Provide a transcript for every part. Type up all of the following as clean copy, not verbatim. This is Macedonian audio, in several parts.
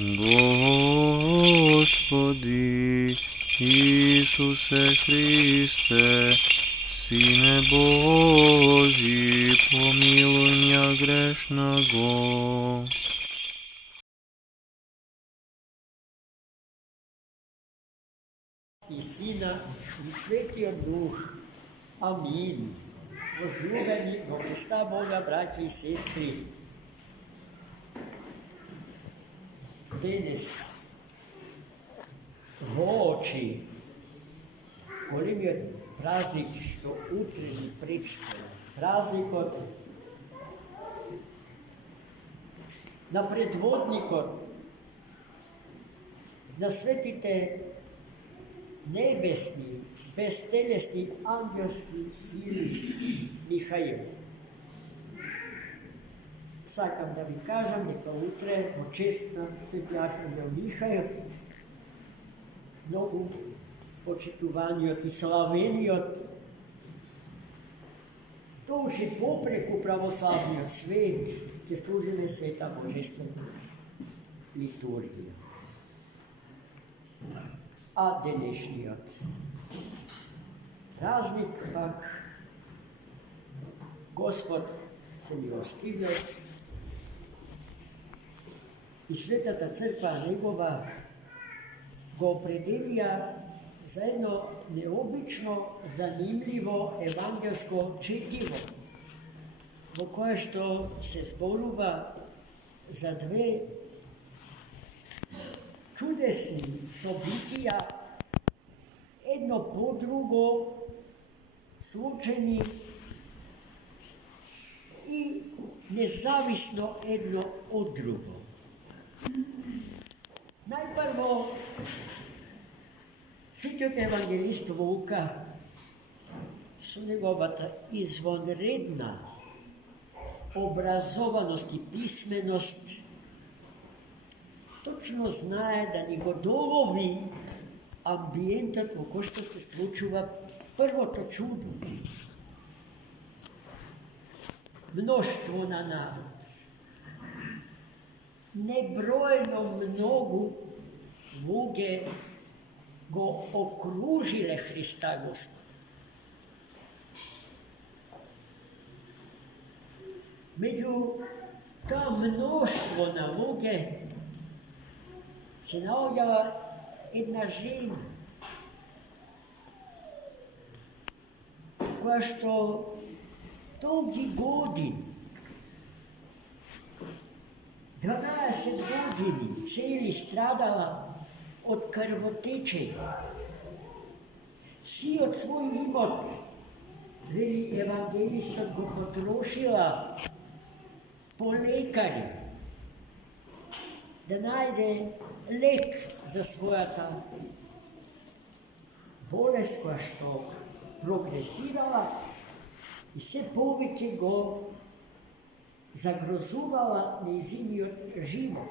Господи Ісусе Христе, Сине Божий, помилуй меня грешного. І Сина, і Святий Дух. Амінь. Возлюблені до Христа Бога, браті і сестри. Денес Goči, kolim je praznik što utreni predstavlja. Praznik od na predvodnikov, na svetite nebesni, beztelesni, angelski sili Mihail. Sakam da vi kažem, neka utre počestna sveti arhangel Mihail, mnogo počitovanju i slavenju, to už je popreku pravoslavnija svet, te služene sveta božestvena liturgija. A današnji praznik pak Gospod se milostivio i Svetata crkva njegova ga opredelija za jedno neobično, zanimljivo evangelsko četivo, v koje što se zboruva za dve čudesni sobitija, jedno po drugo, slučajni i nezavisno jedno od drugo. Najprvo, svetog evangelista Luka su njegova izvanredna obrazovanost i pismenost točno znaje da njegov dolovi ambijentat ko što se slučuva prvo to čudo. Mnoštvo na narod. Nebrojeno mnogu luge go okružile Hrista Gospoda. Među ta mnoštvo na luge se nalazila jedna žena koja što dolgi godin, 12 godini cijeli stradala od krvotečenja. Si od svoj imot, veli evangelista, go potrošila po lekarju, da najde lek za svoja ta bolest koja što progresirala i sve poveće go zagrozovala njezin život.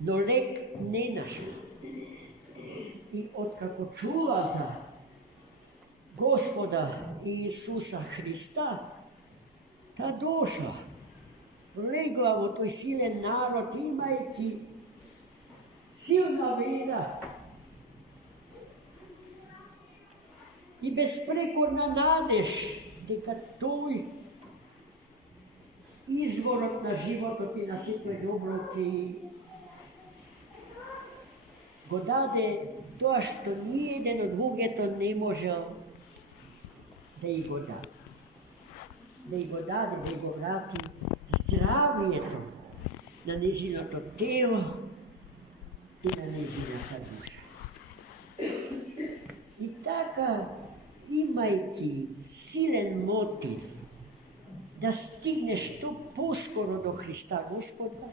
No lek ne našla. I otkako čula za Gospoda Isusa Hrista, ta došla, legla u toj silen narod, imajući silna vera i besprekorna nadež, deka toj izvorot na život i na sve dobro, ki go dade to, što nijedan od druge to ne može da ih go dade. Da ih go dade, da ih go vrati zdravije to na njezino to telo i na njezino ta duša. I takav imajući silen motiv da stigne što poskoro do Hrista Gospoda,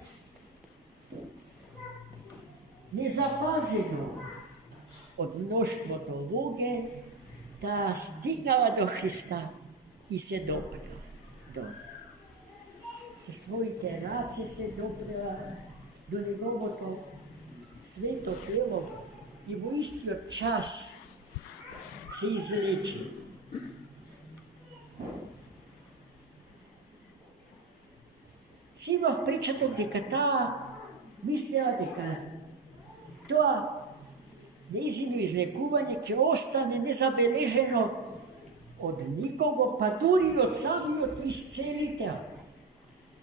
nezapazeno od mnoštva dologe, da stignala do Hrista i se doprela. Sa svojite race se doprela do njegovo to sveto telo i v istio čas se izleči. Sva pričata, дека ta mislila дека тоа нејзино излекување ќе остане незабележено од никого, па дури од самиот исцелител,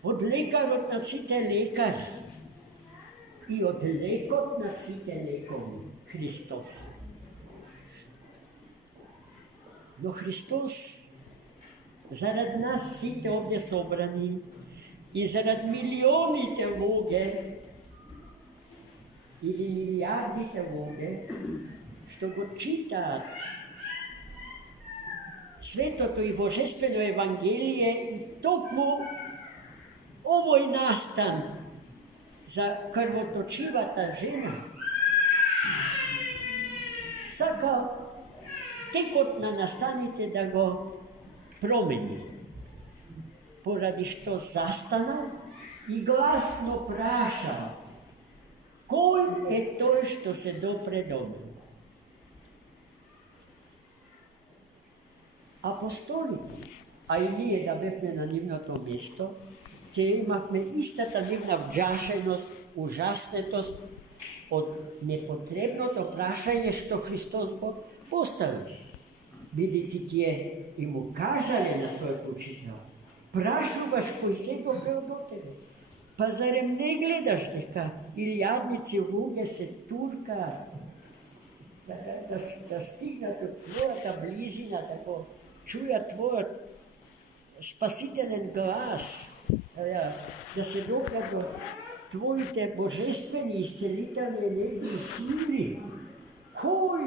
од лекарот на сите лекари и од лекот на сите лекови, Христос. Но Христос, зарад нас сите овде собрани и зарад милионите луѓе или милиардите луѓе што го читаат Светото и Божествено Евангелие и токму овој настан за крвоточивата жена, сака текот на настаните да го промени, поради што застанал и гласно прашал кој е тој што се допре до мене. Апостолите, а и ние да бевме на нивното место, ќе имавме истата нивна вџашеност, ужаснетост од непотребното прашање што Христос го постави. Бидејќи тие и му кажале на својот учител, прашуваш кој се допрел до тебе. Па зарем не гледаш дека илјадници луѓе се туркаат да стигнат од твојата близина, да чујат твојот спасителен глас, да се допрат до твоите божествени исцелителни енергии сили. Кој?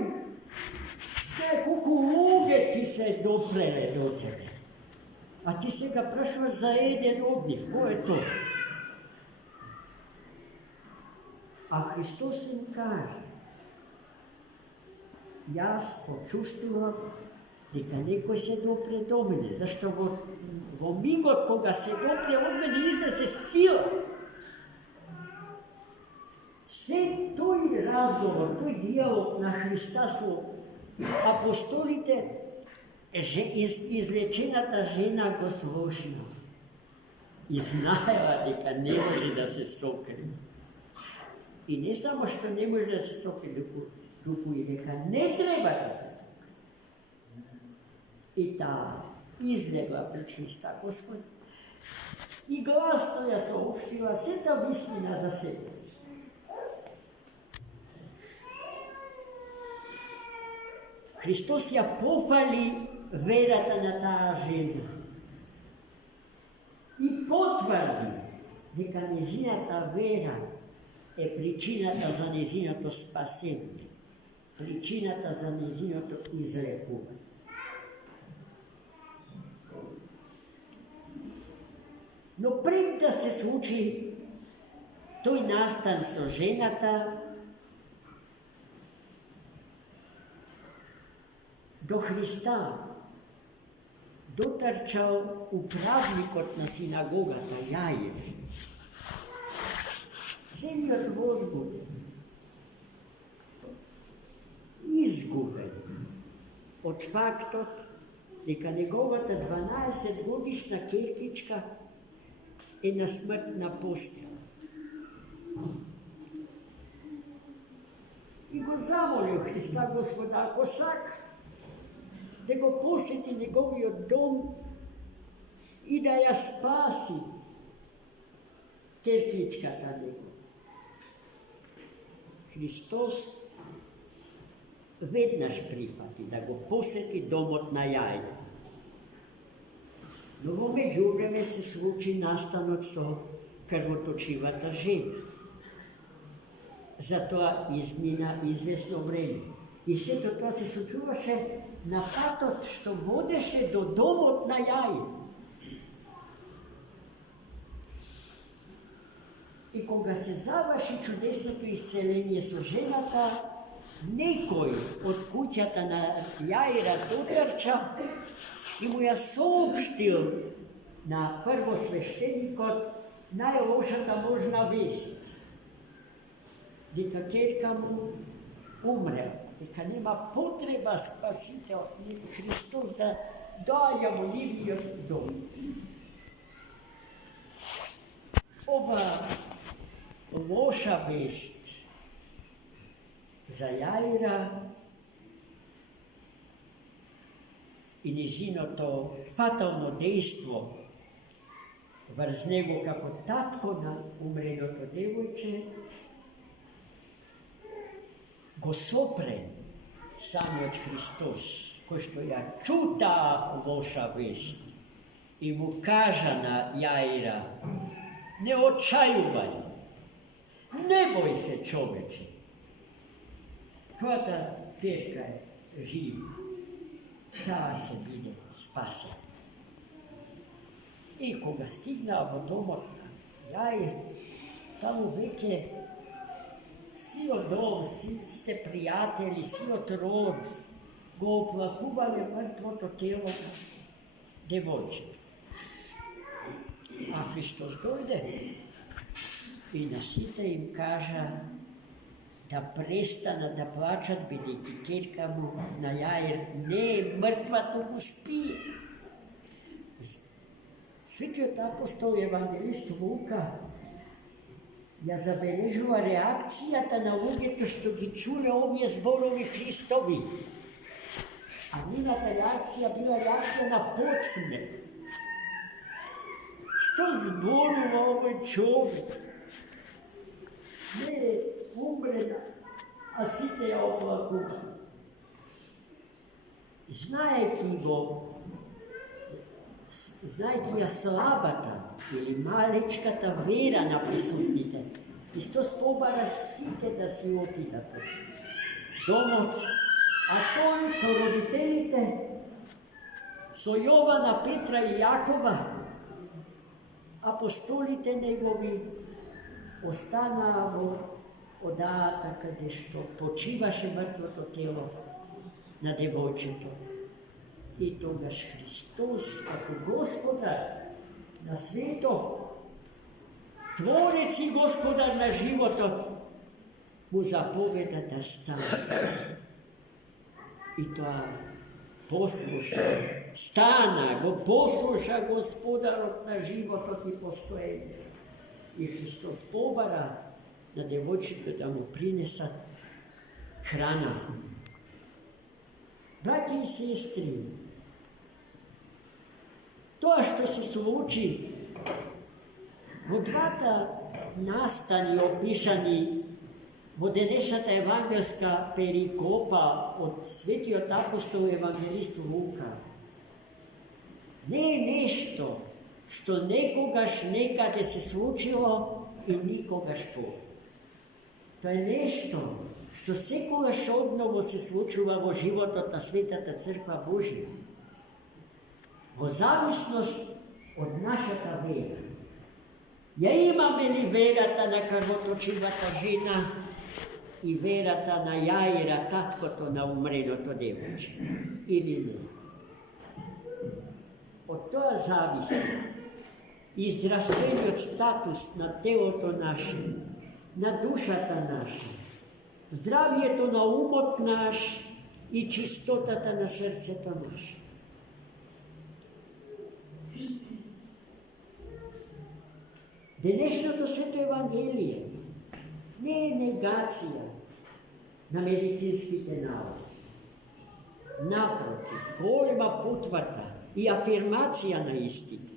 Колку луѓе ти се допреле до тебе? А ти сега прашуваш за еден од нив. Кој е тоа? А Христос им каже, јас почувствував дека некој се допре до мене, зашто во мигот кога се допре од мене изнесе сила. Се тој разговор, тој диалог на Христа со апостолите, излечената жена го слушна и знаела дека не може да се сокри. И не само што не може да се сокри, туку и дека не треба да се сокри. И таа излегла пред Христа Господ и гласно ја соопштила сета вистина за себе си. Христос ја пофали верата на таа жена и потврди дека незината вера е причината за незиното спасение, причината за незиното излекување. Но пред да се случи тој настан со жената, до Христа дотрчал управникот на синагогата Јаир. Целиот возбуден, изгубен од фактот дека неговата 12-годишна ќеркичка е на смртна постела. И го замолил Христа Господа, ако сака, да го посети неговиот дом и да ја спаси ќеркичката него. Христос веднаш прифати да го посети домот на Јаир. Но во меѓувреме се случи настанот со крвоточивата жена. Затоа измина извесно време. И сето тоа се случуваше на патот што водеше до домот на Јаир. И кога се заврши чудесното исцеление со жената, некој од куќата на Јаира дотрча и му ја соопштил на првосвештеникот најлошата можна вест, дека ќерка му умрел, дека нема потреба Спасител Христос да доаѓа во нивниот дом. Ова loša vest za Jaira i njezino to fatalno dejstvo vrz njego kako tatko na umreno to devojče go sopre samoć Hristos, ko što ja čuta loša vest i mu kaža na Jaira, ne očajuvaj, ne boj se čoveče. Kada Petka je živa, ta će biti spasen. I koga stigna v domu Jair, tamo veke svi od dom, svi te prijatelji, svi od rod, go oplakuvali mrtvo to telo devojče. A Hristos dojde i nasite im kaže da prestane da plačat bedeti, ker mu na Jair, ne, mrtva tu spi. Sveti od apostol evangelist Luka je zabeležila reakcija na uvjetu što bi čule ovdje zborovi Hristovi. A njena ta reakcija bila reakcija na podsmeh. Što zborува ovaj čovjek? Ne, umrena, a site ja oplakuva. Znajte ja slabata ili malečkata vera na prisutnite. Isto spobara site da si opidate. Domoć, a to so roditelite, so Jovana, Petra i Jakova, apostolite njegovi, ostanavo odata kada što počivaše mrtvo to telo na devojčeto. I togaš Hristos, ako gospodar na sveto, tvorec i gospodar na životo, mu zapoveda da stane. I to posluša, stana, go posluša gospodarot na životot i postojenje. I Hristos pobara na devojčiku da mu prinesa hrana. Braći i sestri, to što se sluči, od vrata nastani opišani vodenešata evangelska perikopa od sveti od apostolu evangelistu Luka. Ne nešto što nekogaš nekade se slučilo i nikogaš po. To je nešto što sekogaš obnovo se slučuva vo životota svetata crkva Božja. Vo zavisnost od našata vera. Ja imam li verata na krvotočivata žena i verata na Jaira, tatko to na umreno to devojče. Ili ne. Od toga zavisi izdrastveni od status na telo to naše, na dušata naša, zdravije to na umot naš i čistotata na srce to naše. Dnešno to sveto evangelije ne je negacija na medicinski nauke. Naprotiv, golema potvrda i afirmacija na istinu.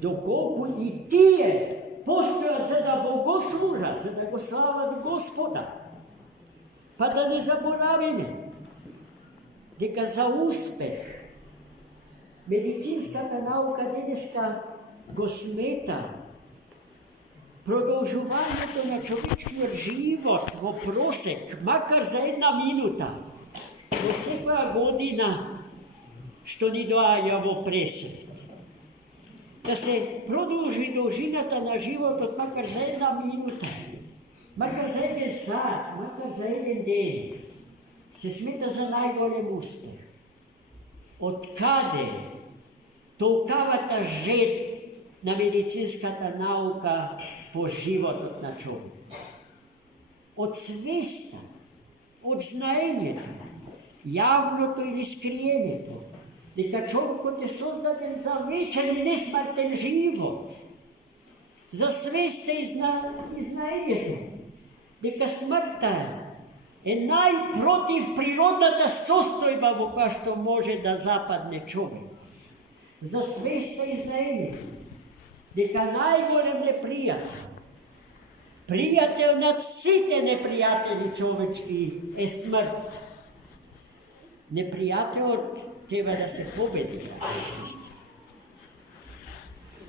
Dokoliko i tije postojat za da bogoslužat, za da go slavat Gospoda. Pa da ne zaboravimo, deka za uspeh medicinska nauka dneska go smeta продължуването на човечкия живот во просек, макар за една минута, во секоја година што ни доаѓа во пресвет. Да се продолжи должината на животот макар за една минута, макар за еден сат, макар за еден ден, се смета за најголем успех. Од каде толкавата жет на медицинската наука по животот на човек? Од свеста, од знаењето, јавното или скриенето, дека човекот е создаден за вечен и несмртен живот. За sve ste и знаете дека смртта е најпротив природната состојба во која што може да западне човек. За све сте и знаете дека најголем пријател над сите непријатели човечки е смрт. Непријателот треба да се победи,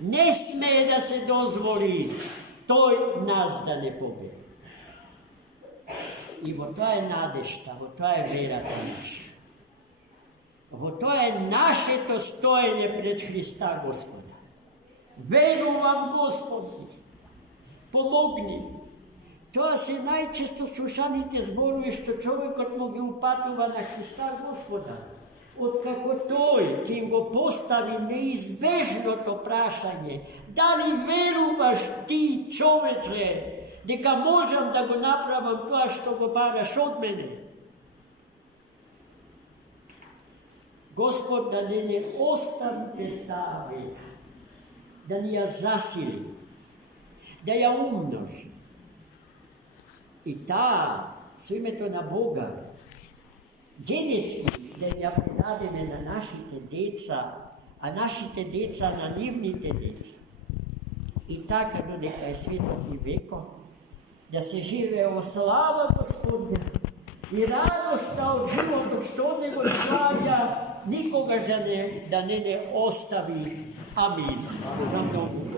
не смее да се дозволи тој нас да не победи. И во тоа е надежта, во тоа е верата наша. Во тоа е нашето стоење пред Христа Господа. Верувам, Господи, помогни. Тоа се најчесто слушаните зборови што човекот му ги упатува на Христа Господа. Откако тој ќе им го постави неизбежното прашање, дали веруваш ти, човече, дека можам да го направам тоа што го бараш од мене? Господ да не остави без таа вера, да ни ја засили, да ја умножи. И таа, со името на Бога, генетски да ја предадеме на нашите деца, а нашите деца на нивните деца. И така додека е светот и веков, да се живее во слава Господја и радоста од животот што од него доаѓа, никогаш да не остави. Амин. За многу.